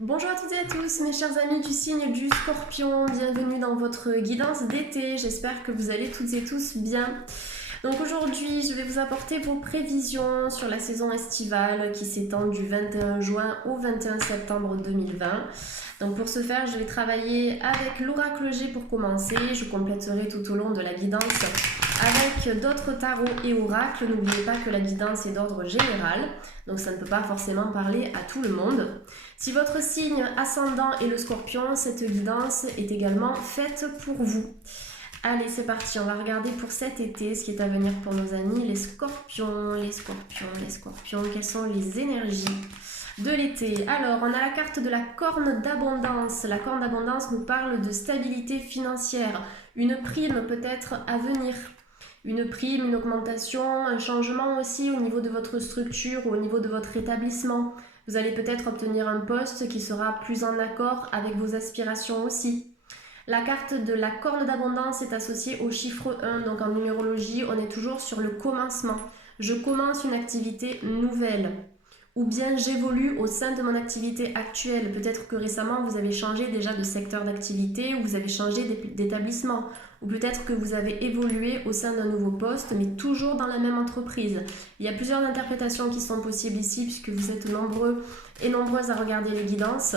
Bonjour à toutes et à tous, mes chers amis du signe du Scorpion, bienvenue dans votre guidance d'été, j'espère que vous allez toutes et tous bien. Donc aujourd'hui, je vais vous apporter vos prévisions sur la saison estivale qui s'étend du 21 juin au 21 septembre 2020. Donc pour ce faire, je vais travailler avec l'oracle G pour commencer, je compléterai tout au long de la guidance avec d'autres tarots et oracles. N'oubliez pas que la guidance est d'ordre général, donc ça ne peut pas forcément parler à tout le monde. Si votre signe ascendant est le Scorpion, cette guidance est également faite pour vous. Allez, c'est parti, on va regarder pour cet été ce qui est à venir pour nos amis les Scorpions, les Scorpions, les Scorpions. Quelles sont les énergies de l'été? Alors, on a la carte de la corne d'abondance. La corne d'abondance nous parle de stabilité financière, une prime peut-être à venir. Une prime, une augmentation, un changement aussi au niveau de votre structure ou au niveau de votre établissement. Vous allez peut-être obtenir un poste qui sera plus en accord avec vos aspirations aussi. La carte de la corne d'abondance est associée au chiffre 1, donc en numérologie, on est toujours sur le commencement. Je commence une activité nouvelle. Ou bien j'évolue au sein de mon activité actuelle. Peut-être que récemment vous avez changé déjà de secteur d'activité ou vous avez changé d'établissement. Ou peut-être que vous avez évolué au sein d'un nouveau poste, mais toujours dans la même entreprise. Il y a plusieurs interprétations qui sont possibles ici, puisque vous êtes nombreux et nombreuses à regarder les guidances.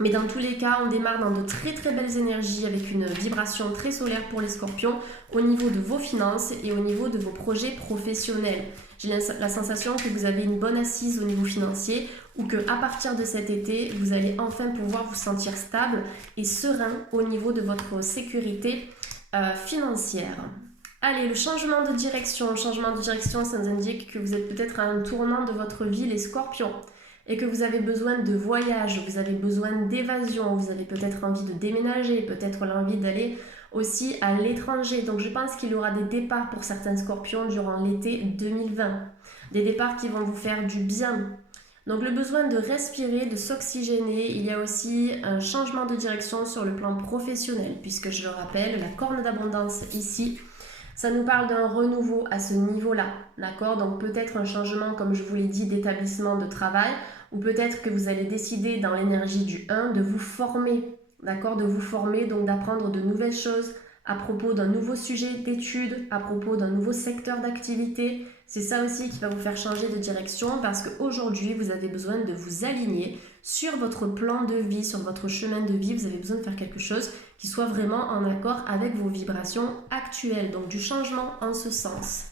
Mais dans tous les cas, on démarre dans de très très belles énergies avec une vibration très solaire pour les Scorpions au niveau de vos finances et au niveau de vos projets professionnels. J'ai la sensation que vous avez une bonne assise au niveau financier ou que à partir de cet été, vous allez enfin pouvoir vous sentir stable et serein au niveau de votre sécurité financière. Allez, le changement de direction. Le changement de direction, ça nous indique que vous êtes peut-être à un tournant de votre vie, les Scorpions, et que vous avez besoin de voyage, vous avez besoin d'évasion, vous avez peut-être envie de déménager, peut-être l'envie d'aller aussi à l'étranger. Donc je pense qu'il y aura des départs pour certains Scorpions durant l'été 2020. Des départs qui vont vous faire du bien. Donc le besoin de respirer, de s'oxygéner. Il y a aussi un changement de direction sur le plan professionnel, puisque je le rappelle, la corne d'abondance ici, ça nous parle d'un renouveau à ce niveau-là, d'accord? Donc peut-être un changement, comme je vous l'ai dit, d'établissement de travail, ou peut-être que vous allez décider dans l'énergie du 1 de vous former, d'accord? De vous former, donc d'apprendre de nouvelles choses à propos d'un nouveau sujet d'étude, à propos d'un nouveau secteur d'activité. C'est ça aussi qui va vous faire changer de direction parce qu'aujourd'hui, vous avez besoin de vous aligner sur votre plan de vie, sur votre chemin de vie. Vous avez besoin de faire quelque chose qui soit vraiment en accord avec vos vibrations actuelles, donc du changement en ce sens.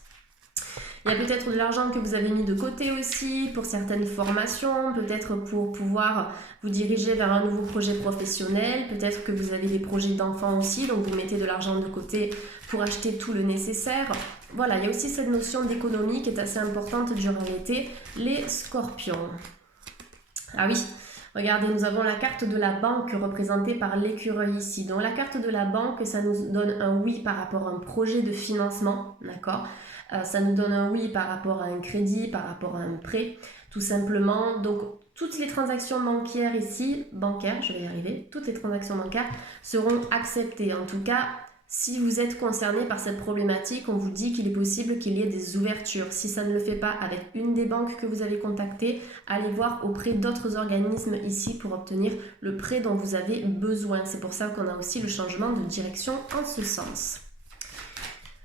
Il y a peut-être de l'argent que vous avez mis de côté aussi pour certaines formations, peut-être pour pouvoir vous diriger vers un nouveau projet professionnel, peut-être que vous avez des projets d'enfants aussi, donc vous mettez de l'argent de côté pour acheter tout le nécessaire. Voilà, il y a aussi cette notion d'économie qui est assez importante durant l'été, les Scorpions. Ah oui, regardez, nous avons la carte de la banque représentée par l'écureuil ici. Donc la carte de la banque, ça nous donne un oui par rapport à un projet de financement, d'accord? Ça nous donne un oui par rapport à un crédit, par rapport à un prêt, tout simplement. Donc toutes les transactions bancaires ici, je vais y arriver, toutes les transactions bancaires seront acceptées. En tout cas, si vous êtes concerné par cette problématique, on vous dit qu'il est possible qu'il y ait des ouvertures. Si ça ne le fait pas avec une des banques que vous avez contactées, allez voir auprès d'autres organismes ici pour obtenir le prêt dont vous avez besoin. C'est pour ça qu'on a aussi le changement de direction en ce sens.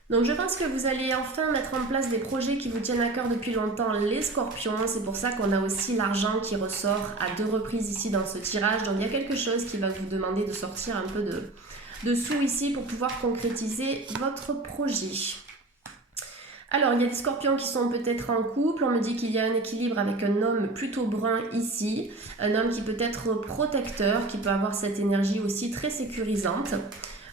Donc je pense que vous allez enfin mettre en place des projets qui vous tiennent à cœur depuis longtemps, les Scorpions. C'est pour ça qu'on a aussi l'argent qui ressort à 2 reprises ici dans ce tirage. Donc il y a quelque chose qui va vous demander de sortir un peu de sous ici pour pouvoir concrétiser votre projet. Alors, il y a des Scorpions qui sont peut-être en couple. On me dit qu'il y a un équilibre avec un homme plutôt brun ici. Un homme qui peut être protecteur, qui peut avoir cette énergie aussi très sécurisante.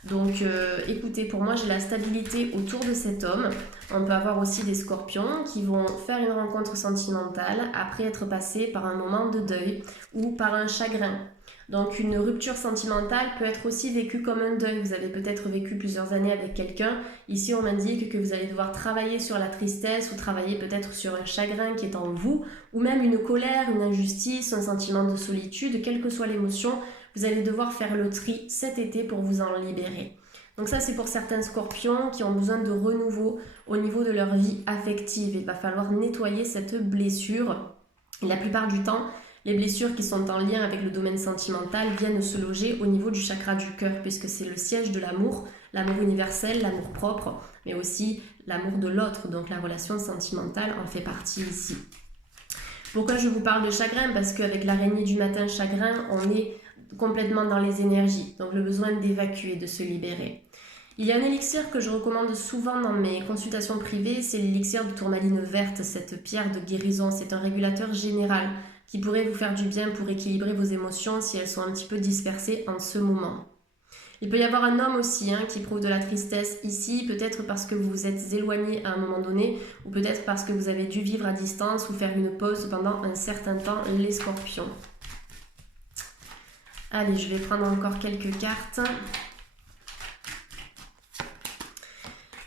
Donc écoutez, pour moi j'ai la stabilité autour de cet homme. On peut avoir aussi des Scorpions qui vont faire une rencontre sentimentale après être passés par un moment de deuil ou par un chagrin. Donc une rupture sentimentale peut être aussi vécue comme un deuil. Vous avez peut-être vécu plusieurs années avec quelqu'un. Ici on m'indique que vous allez devoir travailler sur la tristesse ou travailler peut-être sur un chagrin qui est en vous, ou même une colère, une injustice, un sentiment de solitude, quelle que soit l'émotion. Vous allez devoir faire le tri cet été pour vous en libérer. Donc ça, c'est pour certains Scorpions qui ont besoin de renouveau au niveau de leur vie affective. Il va falloir nettoyer cette blessure. Et la plupart du temps, Les blessures qui sont en lien avec le domaine sentimental viennent se loger au niveau du chakra du cœur, puisque c'est le siège de l'amour universel, l'amour propre, mais aussi l'amour de l'autre, donc la relation sentimentale en fait partie ici. Pourquoi je vous parle de chagrin? Parce qu'avec l'araignée du matin chagrin, on est complètement dans les énergies, donc le besoin d'évacuer, de se libérer. Il y a un élixir que je recommande souvent dans mes consultations privées, c'est l'élixir de tourmaline verte, cette pierre de guérison. C'est un régulateur général qui pourrait vous faire du bien pour équilibrer vos émotions si elles sont un petit peu dispersées en ce moment. Il peut y avoir un homme aussi qui prouve de la tristesse ici, peut-être parce que vous vous êtes éloigné à un moment donné, ou peut-être parce que vous avez dû vivre à distance ou faire une pause pendant un certain temps, les scorpions. Allez, je vais prendre encore quelques cartes.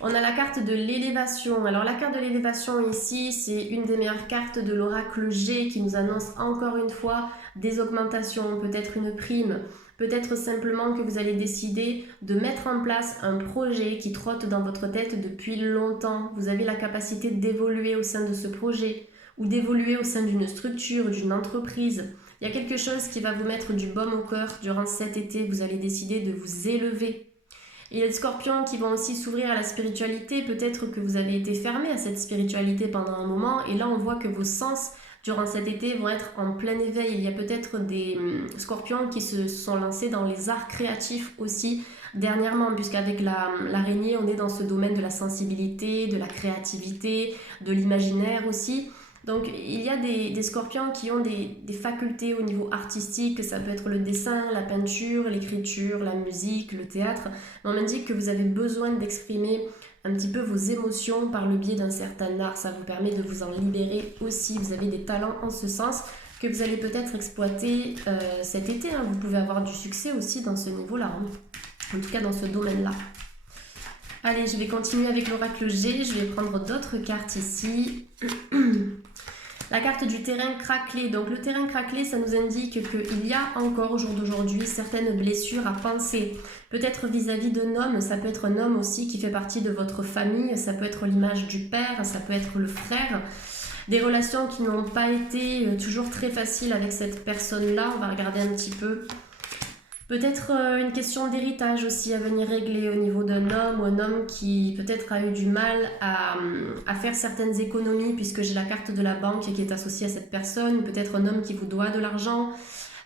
On a la carte de l'élévation. Alors la carte de l'élévation ici, c'est une des meilleures cartes de l'oracle G qui nous annonce encore une fois des augmentations, peut-être une prime, peut-être simplement que vous allez décider de mettre en place un projet qui trotte dans votre tête depuis longtemps. Vous avez la capacité d'évoluer au sein de ce projet ou d'évoluer au sein d'une structure, d'une entreprise. Il y a quelque chose qui va vous mettre du baume au cœur durant cet été. Vous allez décider de vous élever. Il y a des scorpions qui vont aussi s'ouvrir à la spiritualité. Peut-être que vous avez été fermé à cette spiritualité pendant un moment. Et là, on voit que vos sens, durant cet été, vont être en plein éveil. Il y a peut-être des scorpions qui se sont lancés dans les arts créatifs aussi dernièrement. Puisqu'avec l'araignée, on est dans ce domaine de la sensibilité, de la créativité, de l'imaginaire aussi. Donc il y a des scorpions qui ont des facultés au niveau artistique, ça peut être le dessin, la peinture, l'écriture, la musique, le théâtre. On m'indique que vous avez besoin d'exprimer un petit peu vos émotions par le biais d'un certain art, ça vous permet de vous en libérer aussi. Vous avez des talents en ce sens que vous allez peut-être exploiter cet été. Vous pouvez avoir du succès aussi dans ce niveau-là, en tout cas dans ce domaine-là. Allez, je vais continuer avec l'oracle G, je vais prendre d'autres cartes ici. La carte du terrain craquelé. Donc le terrain craquelé, ça nous indique qu'il y a encore au jour d'aujourd'hui certaines blessures à penser. Peut-être vis-à-vis d'un homme, ça peut être un homme aussi qui fait partie de votre famille, ça peut être l'image du père, ça peut être le frère. Des relations qui n'ont pas été toujours très faciles avec cette personne-là, on va regarder un petit peu. Peut-être une question d'héritage aussi à venir régler au niveau d'un homme ou un homme qui peut-être a eu du mal à faire certaines économies puisque j'ai la carte de la banque qui est associée à cette personne, peut-être un homme qui vous doit de l'argent.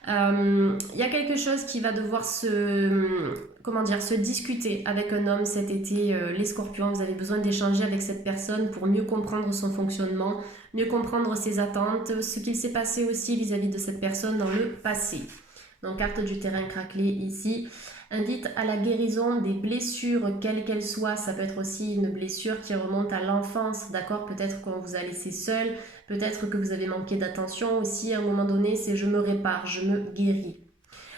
Il y a quelque chose qui va devoir se discuter avec un homme cet été. Les scorpions, vous avez besoin d'échanger avec cette personne pour mieux comprendre son fonctionnement, mieux comprendre ses attentes, ce qu'il s'est passé aussi vis-à-vis de cette personne dans le passé. Donc carte du terrain craquelé ici, invite à la guérison des blessures, quelles qu'elles soient. Ça peut être aussi une blessure qui remonte à l'enfance, d'accord? Peut-être qu'on vous a laissé seul, peut-être que vous avez manqué d'attention aussi. À un moment donné, c'est je me répare, je me guéris.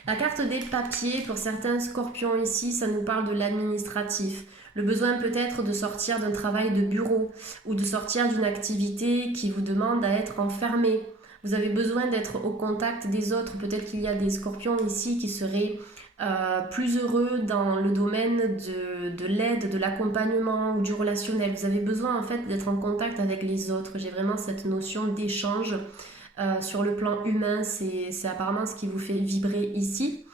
La carte des papiers, pour certains scorpions ici, ça nous parle de l'administratif. Le besoin peut-être de sortir d'un travail de bureau ou de sortir d'une activité qui vous demande à être enfermé. Vous avez besoin d'être au contact des autres. Peut-être qu'il y a des scorpions ici qui seraient plus heureux dans le domaine de l'aide, de l'accompagnement ou du relationnel. Vous avez besoin en fait d'être en contact avec les autres. J'ai vraiment cette notion d'échange sur le plan humain. C'est apparemment ce qui vous fait vibrer ici.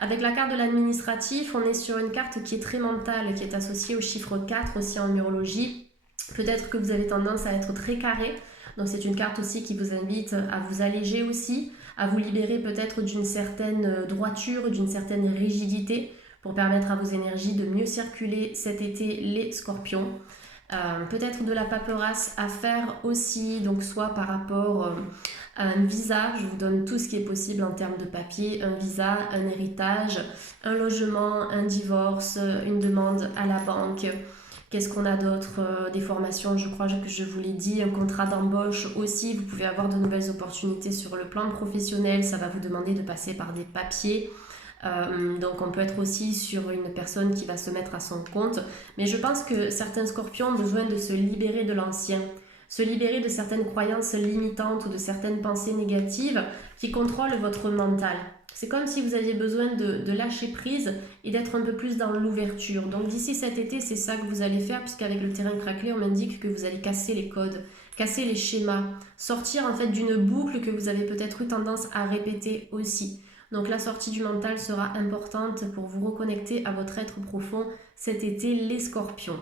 Avec la carte de l'administratif, on est sur une carte qui est très mentale, qui est associée au chiffre 4 aussi en numérologie. Peut-être que vous avez tendance à être très carré. Donc c'est une carte aussi qui vous invite à vous alléger aussi, à vous libérer peut-être d'une certaine droiture, d'une certaine rigidité pour permettre à vos énergies de mieux circuler cet été, les scorpions. Peut-être de la paperasse à faire aussi, donc soit par rapport à un visa, je vous donne tout ce qui est possible en termes de papier, un visa, un héritage, un logement, un divorce, une demande à la banque. Qu'est-ce qu'on a d'autre? Des formations, je crois que je vous l'ai dit, un contrat d'embauche aussi. Vous pouvez avoir de nouvelles opportunités sur le plan professionnel. Ça va vous demander de passer par des papiers. Donc on peut être aussi sur une personne qui va se mettre à son compte. Mais je pense que certains scorpions ont besoin de se libérer de l'ancien. Se libérer de certaines croyances limitantes ou de certaines pensées négatives qui contrôlent votre mental. C'est comme si vous aviez besoin de lâcher prise et d'être un peu plus dans l'ouverture. Donc d'ici cet été, c'est ça que vous allez faire, puisqu'avec le terrain craquelé, on m'indique que vous allez casser les codes, casser les schémas, sortir en fait d'une boucle que vous avez peut-être eu tendance à répéter aussi. Donc la sortie du mental sera importante pour vous reconnecter à votre être profond cet été, les scorpions.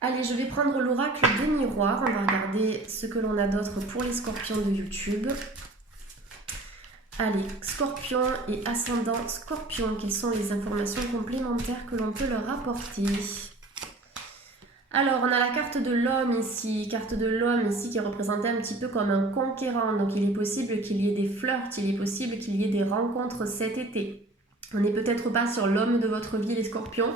Allez, je vais prendre l'oracle des miroirs. On va regarder ce que l'on a d'autre pour les scorpions de YouTube. Allez, scorpion et ascendant scorpion, quelles sont les informations complémentaires que l'on peut leur apporter? Alors, on a la carte de l'homme ici, qui est représentée un petit peu comme un conquérant. Donc, il est possible qu'il y ait des flirts, il est possible qu'il y ait des rencontres cet été. On n'est peut-être pas sur l'homme de votre vie, les scorpions,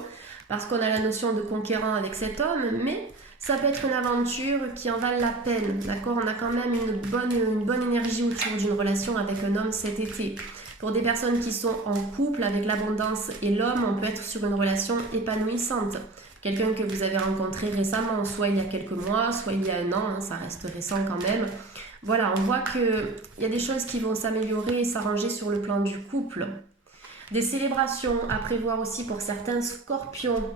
parce qu'on a la notion de conquérant avec cet homme, mais ça peut être une aventure qui en vale la peine, d'accord? On a quand même une bonne énergie autour d'une relation avec un homme cet été. Pour des personnes qui sont en couple avec l'abondance et l'homme, on peut être sur une relation épanouissante. Quelqu'un que vous avez rencontré récemment, soit il y a quelques mois, soit il y a un an, hein, ça reste récent quand même. Voilà, on voit qu'il y a des choses qui vont s'améliorer et s'arranger sur le plan du couple. Des célébrations à prévoir aussi pour certains scorpions.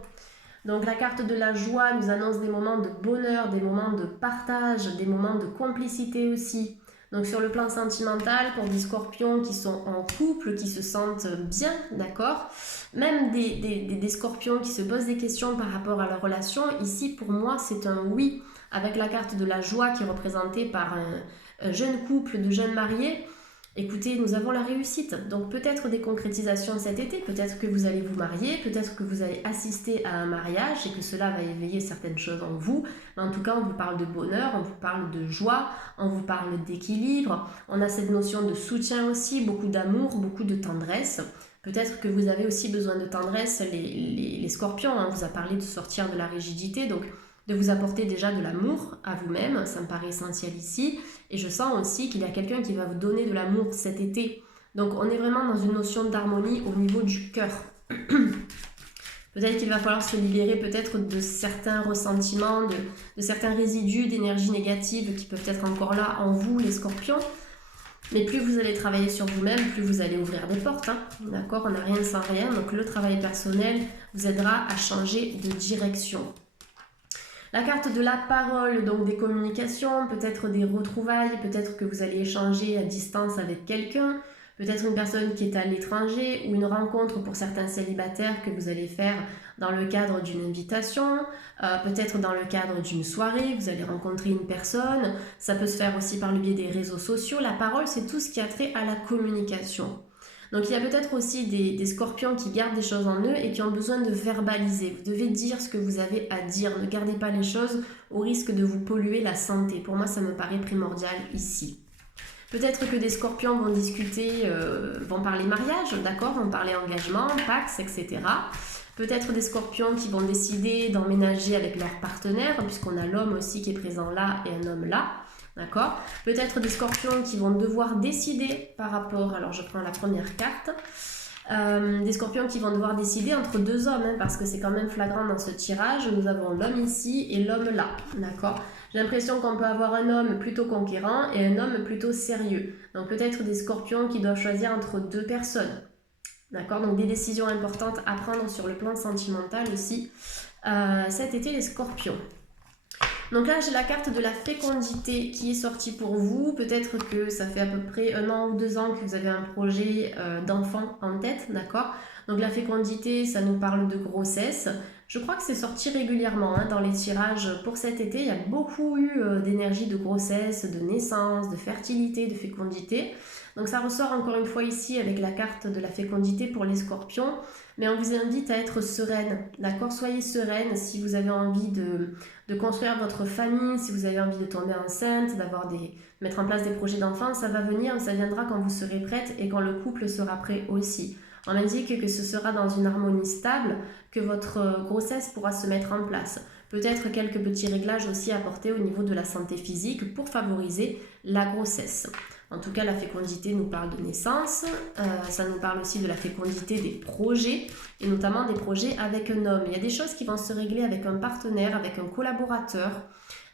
Donc la carte de la joie nous annonce des moments de bonheur, des moments de partage, des moments de complicité aussi. Donc sur le plan sentimental, pour des scorpions qui sont en couple, qui se sentent bien, d'accord? Même des scorpions qui se posent des questions par rapport à leur relation, ici pour moi c'est un oui, avec la carte de la joie qui est représentée par un jeune couple de jeunes mariés. Écoutez, nous avons la réussite, donc peut-être des concrétisations cet été, peut-être que vous allez vous marier, peut-être que vous allez assister à un mariage et que cela va éveiller certaines choses en vous, mais en tout cas on vous parle de bonheur, on vous parle de joie, on vous parle d'équilibre, on a cette notion de soutien aussi, beaucoup d'amour, beaucoup de tendresse. Peut-être que vous avez aussi besoin de tendresse, les scorpions, hein, on vous a parlé de sortir de la rigidité, donc de vous apporter déjà de l'amour à vous-même, ça me paraît essentiel ici. Et je sens aussi qu'il y a quelqu'un qui va vous donner de l'amour cet été. Donc on est vraiment dans une notion d'harmonie au niveau du cœur. Peut-être qu'il va falloir se libérer peut-être de certains ressentiments, de certains résidus d'énergie négative qui peuvent être encore là en vous, les scorpions. Mais plus vous allez travailler sur vous-même, plus vous allez ouvrir des portes. Hein. D'accord, on n'a rien sans rien. Donc le travail personnel vous aidera à changer de direction. La carte de la parole, donc des communications, peut-être des retrouvailles, peut-être que vous allez échanger à distance avec quelqu'un, peut-être une personne qui est à l'étranger ou une rencontre pour certains célibataires que vous allez faire dans le cadre d'une invitation, peut-être dans le cadre d'une soirée, vous allez rencontrer une personne, ça peut se faire aussi par le biais des réseaux sociaux. La parole, c'est tout ce qui a trait à la communication. Donc il y a peut-être aussi des scorpions qui gardent des choses en eux et qui ont besoin de verbaliser. Vous devez dire ce que vous avez à dire. Ne gardez pas les choses au risque de vous polluer la santé. Pour moi, ça me paraît primordial ici. Peut-être que des scorpions vont discuter, vont parler mariage, d'accord, vont parler engagement, pax, etc. Peut-être des scorpions qui vont décider d'emménager avec leur partenaire, puisqu'on a l'homme aussi qui est présent là et un homme là. D'accord? Peut-être des scorpions qui vont devoir décider par rapport, alors je prends la première carte, des scorpions qui vont devoir décider entre deux hommes, hein, parce que c'est quand même flagrant dans ce tirage, nous avons l'homme ici et l'homme là, d'accord? J'ai l'impression qu'on peut avoir un homme plutôt conquérant et un homme plutôt sérieux, donc peut-être des scorpions qui doivent choisir entre deux personnes, d'accord? Donc des décisions importantes à prendre sur le plan sentimental aussi, cet été les scorpions. Donc là, j'ai la carte de la fécondité qui est sortie pour vous. Peut-être que ça fait à peu près 1 an ou 2 ans que vous avez un projet d'enfant en tête, d'accord? Donc la fécondité, ça nous parle de grossesse. Je crois que c'est sorti régulièrement hein, dans les tirages pour cet été. Il y a beaucoup eu d'énergie de grossesse, de naissance, de fertilité, de fécondité. Donc ça ressort encore une fois ici avec la carte de la fécondité pour les scorpions. Mais on vous invite à être sereine, d'accord? Soyez sereine si vous avez envie de construire votre famille, si vous avez envie de tomber enceinte, mettre en place des projets d'enfants, ça va venir, ça viendra quand vous serez prête et quand le couple sera prêt aussi. On indique que ce sera dans une harmonie stable que votre grossesse pourra se mettre en place. Peut-être quelques petits réglages aussi à apporter au niveau de la santé physique pour favoriser la grossesse. En tout cas, la fécondité nous parle de naissance, ça nous parle aussi de la fécondité des projets, et notamment des projets avec un homme. Il y a des choses qui vont se régler avec un partenaire, avec un collaborateur,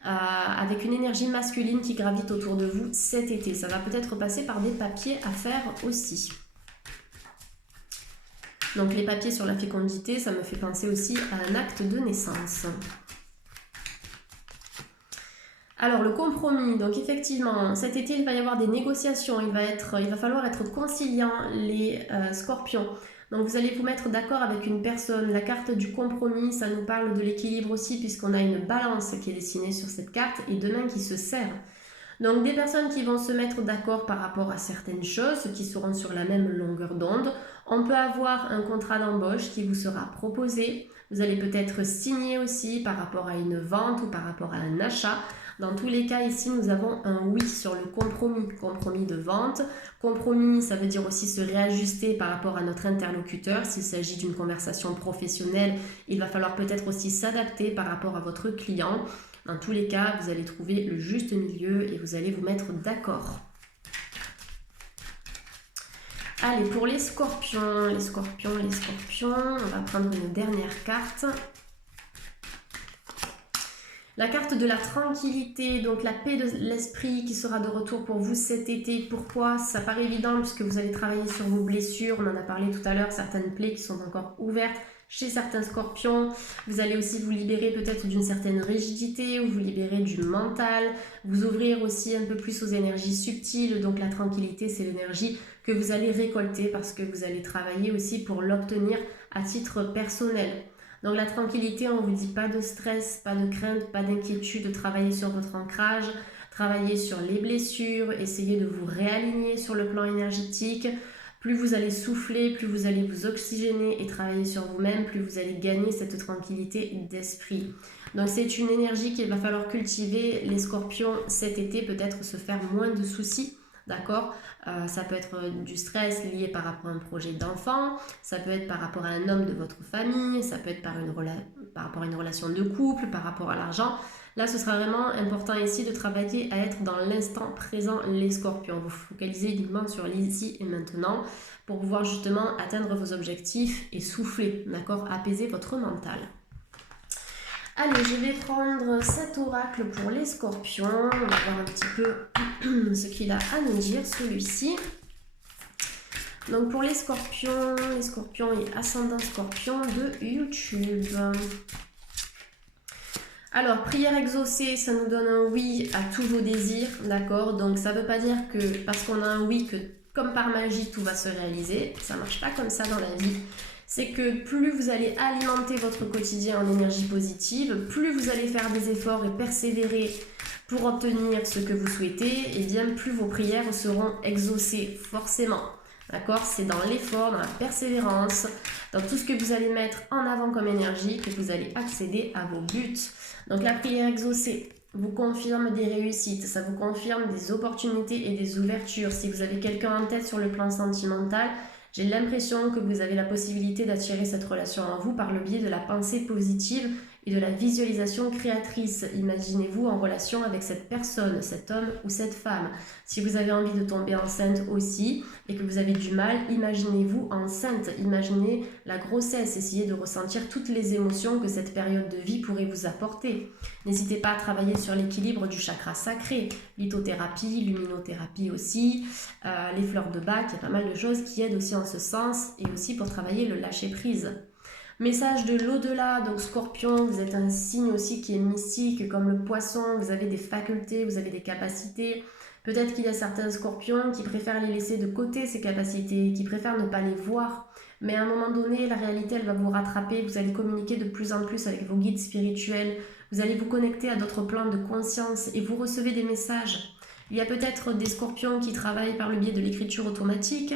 avec une énergie masculine qui gravite autour de vous cet été. Ça va peut-être passer par des papiers à faire aussi. Donc les papiers sur la fécondité, ça me fait penser aussi à un acte de naissance. Alors le compromis, donc effectivement, cet été il va y avoir des négociations, il va falloir être conciliant les scorpions. Donc vous allez vous mettre d'accord avec une personne. La carte du compromis, ça nous parle de l'équilibre aussi puisqu'on a une balance qui est dessinée sur cette carte et deux mains qui se serrent. Donc des personnes qui vont se mettre d'accord par rapport à certaines choses, qui seront sur la même longueur d'onde. On peut avoir un contrat d'embauche qui vous sera proposé. Vous allez peut-être signer aussi par rapport à une vente ou par rapport à un achat. Dans tous les cas, ici, nous avons un oui sur le compromis, compromis de vente. Compromis, ça veut dire aussi se réajuster par rapport à notre interlocuteur. S'il s'agit d'une conversation professionnelle, il va falloir peut-être aussi s'adapter par rapport à votre client. Dans tous les cas, vous allez trouver le juste milieu et vous allez vous mettre d'accord. Allez, pour les scorpions, on va prendre une dernière carte. La carte de la tranquillité, donc la paix de l'esprit qui sera de retour pour vous cet été. Pourquoi? Ça paraît évident puisque vous allez travailler sur vos blessures. On en a parlé tout à l'heure, certaines plaies qui sont encore ouvertes chez certains scorpions. Vous allez aussi vous libérer peut-être d'une certaine rigidité ou vous libérer du mental. Vous ouvrir aussi un peu plus aux énergies subtiles. Donc la tranquillité, c'est l'énergie que vous allez récolter parce que vous allez travailler aussi pour l'obtenir à titre personnel. Donc la tranquillité, on ne vous dit pas de stress, pas de crainte, pas d'inquiétude, travailler sur votre ancrage, travailler sur les blessures, essayer de vous réaligner sur le plan énergétique. Plus vous allez souffler, plus vous allez vous oxygéner et travailler sur vous-même, plus vous allez gagner cette tranquillité d'esprit. Donc c'est une énergie qu'il va falloir cultiver. Les scorpions cet été, peut-être se faire moins de soucis. D'accord, ça peut être du stress lié par rapport à un projet d'enfant, ça peut être par rapport à un homme de votre famille, ça peut être par rapport à une relation de couple, par rapport à l'argent. Là, ce sera vraiment important ici de travailler à être dans l'instant présent, les scorpions. Vous focalisez uniquement sur l'ici et maintenant pour pouvoir justement atteindre vos objectifs et souffler, d'accord, apaiser votre mental. Allez, je vais prendre cet oracle pour les scorpions. On va voir un petit peu ce qu'il a à nous dire, celui-ci. Donc pour les scorpions et ascendant scorpion de YouTube. Alors, prière exaucée, ça nous donne un oui à tous vos désirs, d'accord? Donc ça ne veut pas dire que parce qu'on a un oui que comme par magie tout va se réaliser. Ça ne marche pas comme ça dans la vie. C'est que plus vous allez alimenter votre quotidien en énergie positive, plus vous allez faire des efforts et persévérer pour obtenir ce que vous souhaitez, et bien plus vos prières seront exaucées, forcément. D'accord? C'est dans l'effort, dans la persévérance, dans tout ce que vous allez mettre en avant comme énergie que vous allez accéder à vos buts. Donc la prière exaucée vous confirme des réussites, ça vous confirme des opportunités et des ouvertures. Si vous avez quelqu'un en tête sur le plan sentimental, j'ai l'impression que vous avez la possibilité d'attirer cette relation en vous par le biais de la pensée positive et de la visualisation créatrice. Imaginez-vous en relation avec cette personne, cet homme ou cette femme. Si vous avez envie de tomber enceinte aussi et que vous avez du mal, imaginez-vous enceinte. Imaginez la grossesse, essayez de ressentir toutes les émotions que cette période de vie pourrait vous apporter. N'hésitez pas à travailler sur l'équilibre du chakra sacré, lithothérapie, luminothérapie aussi, les fleurs de bac, il y a pas mal de choses qui aident aussi en ce sens et aussi pour travailler le lâcher-prise. Message de l'au-delà, donc Scorpion, vous êtes un signe aussi qui est mystique comme le poisson, vous avez des facultés, vous avez des capacités. Peut-être qu'il y a certains Scorpions qui préfèrent les laisser de côté, ces capacités, qui préfèrent ne pas les voir. Mais à un moment donné, la réalité, elle va vous rattraper, vous allez communiquer de plus en plus avec vos guides spirituels, vous allez vous connecter à d'autres plans de conscience et vous recevez des messages. Il y a peut-être des Scorpions qui travaillent par le biais de l'écriture automatique,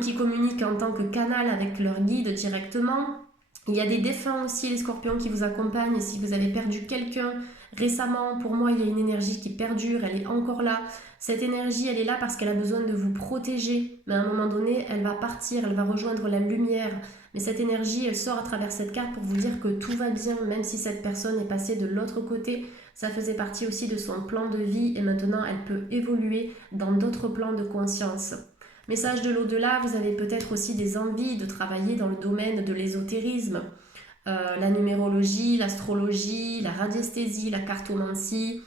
qui communiquent en tant que canal avec leur guide directement. Il y a des défunts aussi, les scorpions, qui vous accompagnent. Si vous avez perdu quelqu'un récemment, pour moi, il y a une énergie qui perdure, elle est encore là. Cette énergie, elle est là parce qu'elle a besoin de vous protéger. Mais à un moment donné, elle va partir, elle va rejoindre la lumière. Mais cette énergie, elle sort à travers cette carte pour vous dire que tout va bien, même si cette personne est passée de l'autre côté. Ça faisait partie aussi de son plan de vie et maintenant, elle peut évoluer dans d'autres plans de conscience. Message de l'au-delà, vous avez peut-être aussi des envies de travailler dans le domaine de l'ésotérisme, la numérologie, l'astrologie, la radiesthésie, la cartomancie,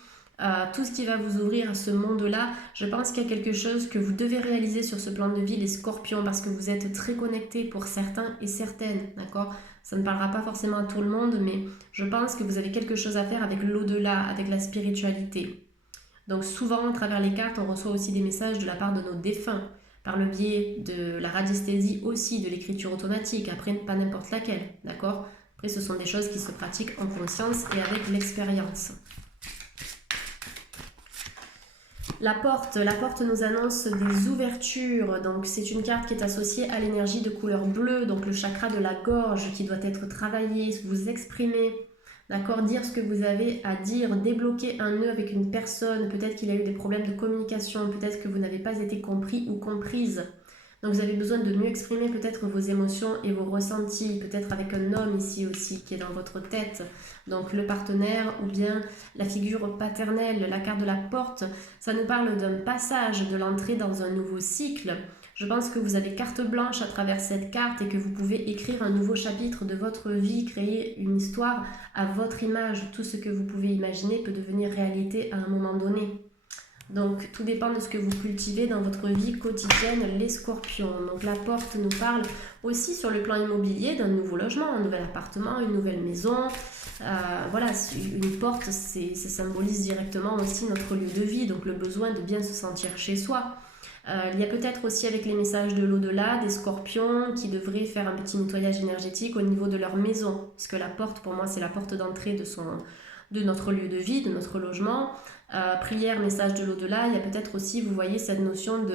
tout ce qui va vous ouvrir à ce monde-là. Je pense qu'il y a quelque chose que vous devez réaliser sur ce plan de vie, les scorpions, parce que vous êtes très connectés pour certains et certaines, d'accord? Ça ne parlera pas forcément à tout le monde, mais je pense que vous avez quelque chose à faire avec l'au-delà, avec la spiritualité. Donc souvent, à travers les cartes, on reçoit aussi des messages de la part de nos défunts, par le biais de la radiesthésie aussi, de l'écriture automatique, après pas n'importe laquelle, d'accord? Après, ce sont des choses qui se pratiquent en conscience et avec l'expérience. La porte nous annonce des ouvertures, donc c'est une carte qui est associée à l'énergie de couleur bleue, donc le chakra de la gorge qui doit être travaillé, vous exprimer, d'accord, dire ce que vous avez à dire, débloquer un nœud avec une personne, peut-être qu'il y a eu des problèmes de communication, peut-être que vous n'avez pas été compris ou comprise. Donc vous avez besoin de mieux exprimer peut-être vos émotions et vos ressentis, peut-être avec un homme ici aussi qui est dans votre tête, donc le partenaire ou bien la figure paternelle, la carte de la porte, ça nous parle d'un passage, de l'entrée dans un nouveau cycle. Je pense que vous avez carte blanche à travers cette carte et que vous pouvez écrire un nouveau chapitre de votre vie, créer une histoire à votre image. Tout ce que vous pouvez imaginer peut devenir réalité à un moment donné. Donc tout dépend de ce que vous cultivez dans votre vie quotidienne, les scorpions. Donc la porte nous parle aussi sur le plan immobilier d'un nouveau logement, un nouvel appartement, une nouvelle maison. Voilà, une porte, ça symbolise directement aussi notre lieu de vie, donc le besoin de bien se sentir chez soi. Il y a peut-être aussi avec les messages de l'au-delà des scorpions qui devraient faire un petit nettoyage énergétique au niveau de leur maison. Parce que la porte, pour moi, c'est la porte d'entrée de notre lieu de vie, de notre logement. Prière, message de l'au-delà, il y a peut-être aussi, vous voyez, cette notion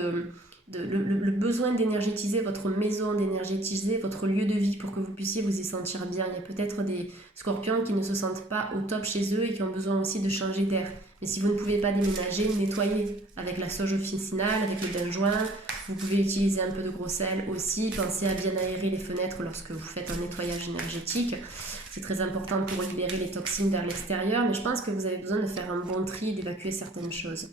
le besoin d'énergétiser votre maison, d'énergétiser votre lieu de vie pour que vous puissiez vous y sentir bien. Il y a peut-être des scorpions qui ne se sentent pas au top chez eux et qui ont besoin aussi de changer d'air. Mais si vous ne pouvez pas déménager, nettoyez avec la sauge officinale, avec le bain joint. Vous pouvez utiliser un peu de gros sel aussi. Pensez à bien aérer les fenêtres lorsque vous faites un nettoyage énergétique. C'est très important pour libérer les toxines vers l'extérieur, mais je pense que vous avez besoin de faire un bon tri, d'évacuer certaines choses.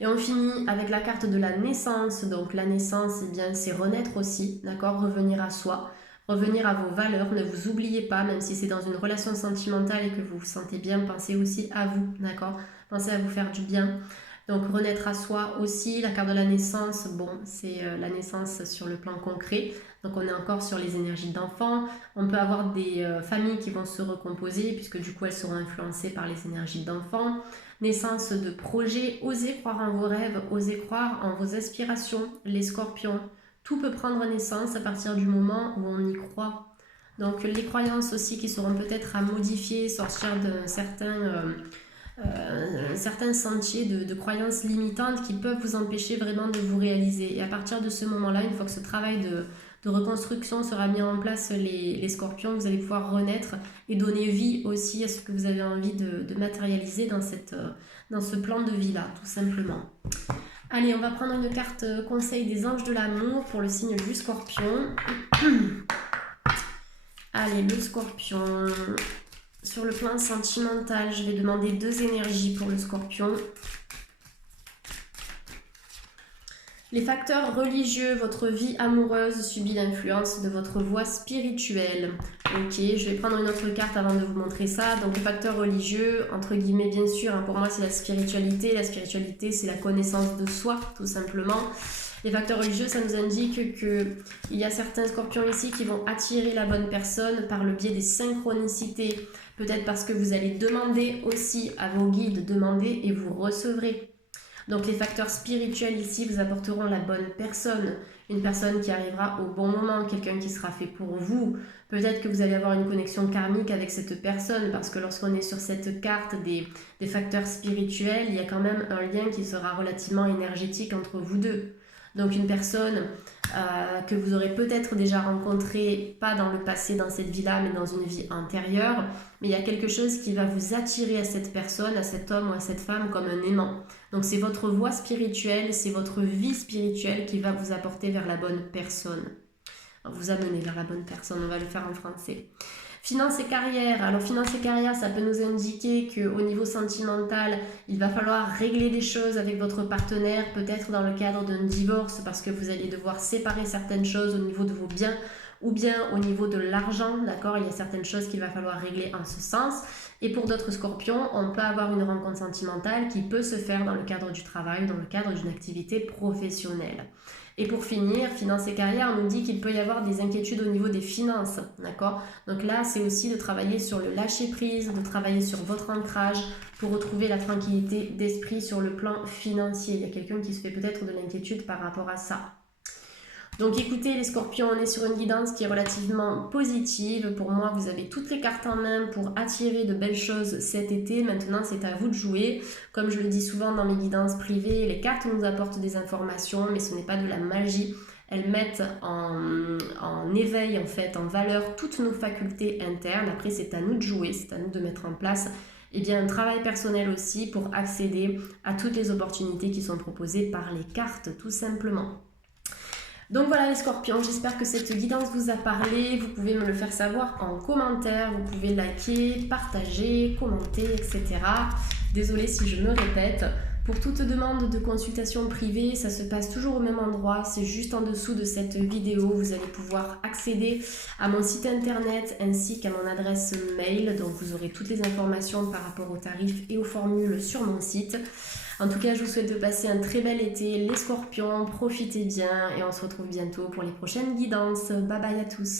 Et on finit avec la carte de la naissance. Donc la naissance, eh bien, c'est renaître aussi, d'accord, revenir à soi, revenir à vos valeurs. Ne vous oubliez pas, même si c'est dans une relation sentimentale et que vous vous sentez bien, pensez aussi à vous, d'accord. Pensez à vous faire du bien. Donc renaître à soi aussi, la carte de la naissance, bon, c'est la naissance sur le plan concret. Donc on est encore sur les énergies d'enfants. On peut avoir des familles qui vont se recomposer puisque du coup elles seront influencées par les énergies d'enfants. Naissance de projets, osez croire en vos rêves, osez croire en vos aspirations, les scorpions. Tout peut prendre naissance à partir du moment où on y croit. Donc les croyances aussi qui seront peut-être à modifier, sortir d'un certains sentiers de croyances limitantes qui peuvent vous empêcher vraiment de vous réaliser. Et à partir de ce moment-là, une fois que ce travail de reconstruction sera mis en place, les scorpions, vous allez pouvoir renaître et donner vie aussi à ce que vous avez envie de matérialiser dans ce plan de vie-là, tout simplement. Allez, on va prendre une carte conseil des anges de l'amour pour le signe du scorpion. Allez, le scorpion. Sur le plan sentimental, je vais demander 2 énergies pour le scorpion. Les facteurs religieux, votre vie amoureuse subit l'influence de votre voie spirituelle. Ok, je vais prendre une autre carte avant de vous montrer ça. Donc les facteurs religieux, entre guillemets bien sûr, hein, pour moi c'est la spiritualité. La spiritualité c'est la connaissance de soi, tout simplement. Les facteurs religieux, ça nous indique qu'il y a certains scorpions ici qui vont attirer la bonne personne par le biais des synchronicités. Peut-être parce que vous allez demander aussi à vos guides, demander et vous recevrez. Donc les facteurs spirituels ici vous apporteront la bonne personne, une personne qui arrivera au bon moment, quelqu'un qui sera fait pour vous. Peut-être que vous allez avoir une connexion karmique avec cette personne parce que lorsqu'on est sur cette carte des facteurs spirituels, il y a quand même un lien qui sera relativement énergétique entre vous deux. Donc une personne que vous aurez peut-être déjà rencontrée, pas dans le passé, dans cette vie-là, mais dans une vie antérieure. Mais il y a quelque chose qui va vous attirer à cette personne, à cet homme ou à cette femme comme un aimant. Donc c'est votre voie spirituelle, c'est votre vie spirituelle qui va vous apporter vers la bonne personne. Vous amener vers la bonne personne, on va le faire en français. Finances et carrière. Alors finances et carrière, ça peut nous indiquer qu'au niveau sentimental, il va falloir régler des choses avec votre partenaire, peut-être dans le cadre d'un divorce, parce que vous allez devoir séparer certaines choses au niveau de vos biens, ou bien au niveau de l'argent, d'accord, il y a certaines choses qu'il va falloir régler en ce sens. Et pour d'autres scorpions, on peut avoir une rencontre sentimentale qui peut se faire dans le cadre du travail, dans le cadre d'une activité professionnelle. Et pour finir, finances et carrière, on nous dit qu'il peut y avoir des inquiétudes au niveau des finances, d'accord? Donc là, c'est aussi de travailler sur le lâcher-prise, de travailler sur votre ancrage pour retrouver la tranquillité d'esprit sur le plan financier. Il y a quelqu'un qui se fait peut-être de l'inquiétude par rapport à ça. Donc écoutez les scorpions, on est sur une guidance qui est relativement positive. Pour moi, vous avez toutes les cartes en main pour attirer de belles choses cet été. Maintenant, c'est à vous de jouer. Comme je le dis souvent dans mes guidances privées, les cartes nous apportent des informations, mais ce n'est pas de la magie. Elles mettent en éveil, en fait, en valeur toutes nos facultés internes. Après, c'est à nous de jouer, c'est à nous de mettre en place un travail personnel aussi pour accéder à toutes les opportunités qui sont proposées par les cartes, tout simplement. Donc voilà les scorpions, j'espère que cette guidance vous a parlé. Vous pouvez me le faire savoir en commentaire, vous pouvez liker, partager, commenter, etc. Désolée si je me répète. Pour toute demande de consultation privée, ça se passe toujours au même endroit, c'est juste en dessous de cette vidéo. Vous allez pouvoir accéder à mon site internet ainsi qu'à mon adresse mail. Donc vous aurez toutes les informations par rapport aux tarifs et aux formules sur mon site. En tout cas, je vous souhaite de passer un très bel été, les scorpions, profitez bien et on se retrouve bientôt pour les prochaines guidances. Bye bye à tous.